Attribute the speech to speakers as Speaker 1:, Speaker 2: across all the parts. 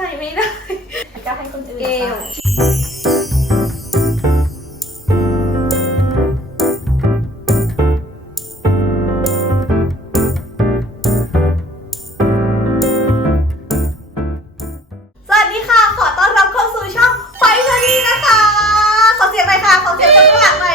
Speaker 1: ส่ไม่ได้
Speaker 2: ก็ให้คนอื่น
Speaker 1: เกลสวัสดีค่ะขอต้อนรับเข้าสู่ช่องไฟเทอรี่นะคะขอเสียงหน่อยค่ะขอเสียงคนข้างหลังหน่อย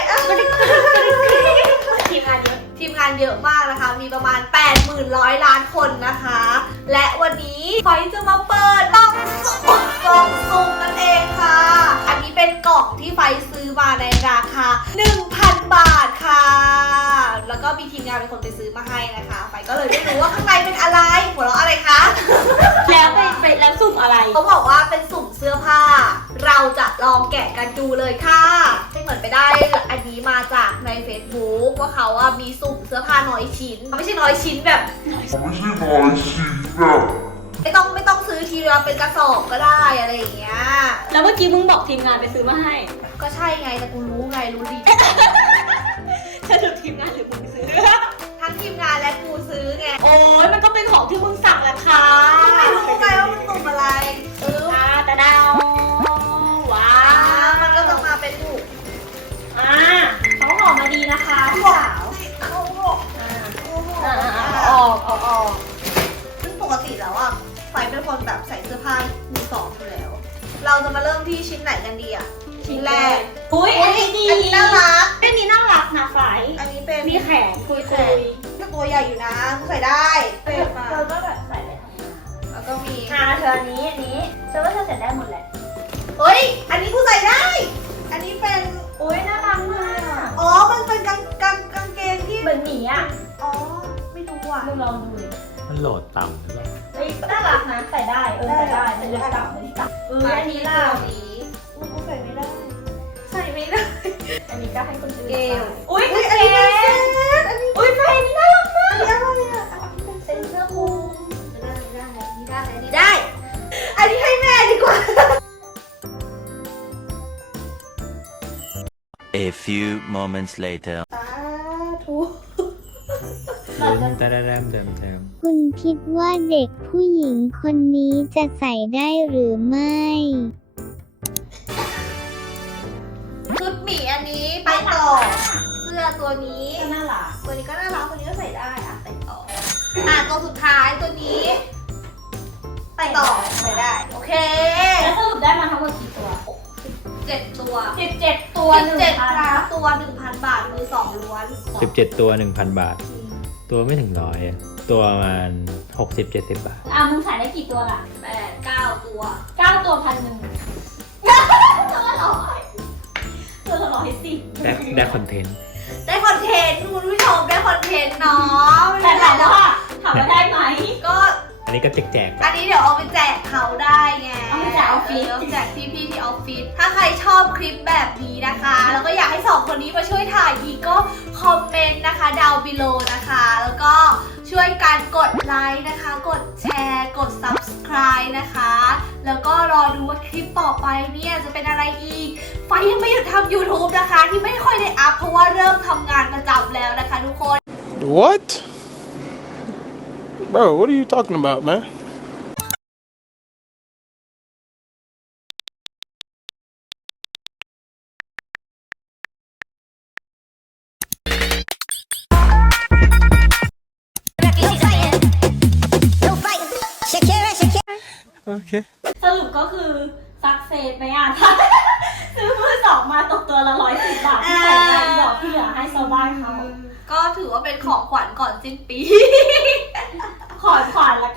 Speaker 1: ทีมงานเยอะมากนะคะมีประมาณ 80,100 ล้านคนนะคะและวันนี้ไฟจะมาเปิดกล่องสุ่มนั่นเองค่ะอันนี้เป็นกล่องที่ไฟซื้อมาในราคา 1,000 บาทค่ะแล้วก็มีทีมงานเป็นคนไปซื้อมาให้นะคะไฟก็เลยไม่รู้ว่าข้างในเป็นอะไรหัวเราะอะไรคะ
Speaker 2: แล้วเป็นแล้วสุ่มอะไร
Speaker 1: เขาบอกว่าเป็นสุ่มเสื้อผ้าเราจะลองแกะกันดูเลยค่ะซึ่งเหมือนไปได้อันนี้มาจากใน Facebook ว่าเขาว่ามีสุ่มเสื้อผ้าน้อยชิ้นไม่ใช่น้อยชิ้นแบบไม่ต้องซื้อทีเดียวเป็นกระสอบก็ได้อะไรอย่างเงี้ย
Speaker 2: แล้วเมื่อกี้มึงบอกทีมงานไปซื้อมาให้
Speaker 1: ก็ใช่ไงแต่กูรู้ไงรู้ดี
Speaker 2: สรุปทีมงานหรือมึงซื้อ
Speaker 1: ทั้งทีมงานและกูซื้อไง
Speaker 2: โอ้ยมันก็เป็นของที่มึงสั่งแหละค่ะ
Speaker 1: ไม่รู้ไงว่ามันสุ่มอะไร
Speaker 2: แต่ดาวว้า
Speaker 1: มันก็จะมาเป็นถูก
Speaker 2: เขาห่อมาดีนะคะพี่สาว
Speaker 1: เขา
Speaker 2: ออก
Speaker 1: ซึ่งปกติแล้วอ่ะไฟเป็นคนแบบใส่เสื้อผ้ามือสองอยู่แล้วเราจะมาเริ่มที่ชิ้นไหนกันดีอ่ะชิ้นแรก
Speaker 2: อุ้ยอันนี้ดี
Speaker 1: อันนี้น่ารัก
Speaker 2: อันนี้น่ารักนะไฟ
Speaker 1: อันนี้เป็น
Speaker 2: มีแขนคุย
Speaker 1: ก็ตัวใหญ่อยู่นะใส่ได้
Speaker 2: เธอก็แบบใส่เลย
Speaker 1: แล้วก็มี
Speaker 2: เธออันนี้เธอว่าเธอใส่ได้หมดแหละ
Speaker 1: เฮ้ยอันนี้กูใส่ได้อันนี้เป็น
Speaker 2: อุ้ยน่ารักมาก
Speaker 1: อ๋อมันเป็นกางเกงที่
Speaker 2: เหมือนหมีอ่ะ
Speaker 1: อ๋อไม่รู้อ่ะ
Speaker 2: มึงลองดู
Speaker 3: มันโหลดต่ำหรือเปล่า
Speaker 2: เฮ้ยน่ารักนะใส่ได้ใส่ได้มันจะต่ำมันต่ำ
Speaker 1: อันนี้ล่ะกูใส่ไม่ได้
Speaker 2: อันนี้ก็ให้คนอื่น
Speaker 1: อุ้ยอันนี้
Speaker 2: อุ้ยไฟนี่น่ารักมาก
Speaker 1: อันนี้อะไรอ่ะ
Speaker 2: เป็นเสื้อคลุม
Speaker 1: ได้อันนี้ให้แม่ดีกว่า
Speaker 4: A few moments later
Speaker 5: คุณคิดว่าเด็กผู้หญิงคนนี้จะใส่ได้หรือไม่
Speaker 1: ชุดหมีอันนี้ไปต่อเสื้อตัวนี้
Speaker 2: ก็น่ารัก
Speaker 1: ตัวนี้ก็น่ารักตัวนี้ก็ใส่ได้ไปต่อตัวสุดท้ายตัวนี้ไปต่อใส่ได้โอเค
Speaker 2: แล้วสรุปได้มาทั้งหมดกี่ตัว
Speaker 1: 17 ตัว
Speaker 2: 17 ตัว
Speaker 1: 1,000 ตัว 1,000 บาทมือ2ล้วน
Speaker 3: 17 ตัว 1,000 บาทตัวไม่ถึงร้อยตัวประมาณ60-70 บาท
Speaker 2: มึงขายได้กี่ตัวล่ะ
Speaker 1: 8 9 ตัว
Speaker 2: 9 ตัว1,000ตัวละ100
Speaker 3: ได้คอนเทนต์
Speaker 1: คุณผู้ชมได้คอนเทนต์เนาะ
Speaker 2: แต่ถามว่าได้ไหม
Speaker 1: ก็
Speaker 3: อันนี้ก็แจก
Speaker 1: อันนี้เดี๋ยวเอาไปแจกเขาได้ไง
Speaker 2: เอาไปแจกออฟฟิศ
Speaker 1: แจกพี่ๆที่ออฟฟิศถ้าใครชอบคลิปแบบนี้นะคะแล้วก็อยากให้2คนนี้มาช่วยถ่ายอีกก็คอมเมนต์นะคะดาวน์บิโลนะคะแล้วก็ช่วยกันกดไลค์นะคะกดแชร์กด subscribe นะคะแล้วก็รอดูว่าคลิปต่อไปเนี่ยจะเป็นอะไรอีกไฟยังไม่หยุดทำ YouTube นะคะที่ไม่ค่อยได้อัพเพราะว่าเริ่มทำงานประจำแล้วนะคะทุกคน
Speaker 6: What? Bro, what are you talking about, man? Okay.
Speaker 2: สรุปก็คือซักเซสไหมซื้อมือสองมาตกตัวละ110 บาทที่ใส่ได้ดอกที่เหลือให้ชาวบ้านเขา
Speaker 1: ก็ถือว่าเป็นของขวัญก่อนสิ้นปี
Speaker 2: ขอนขวัญละ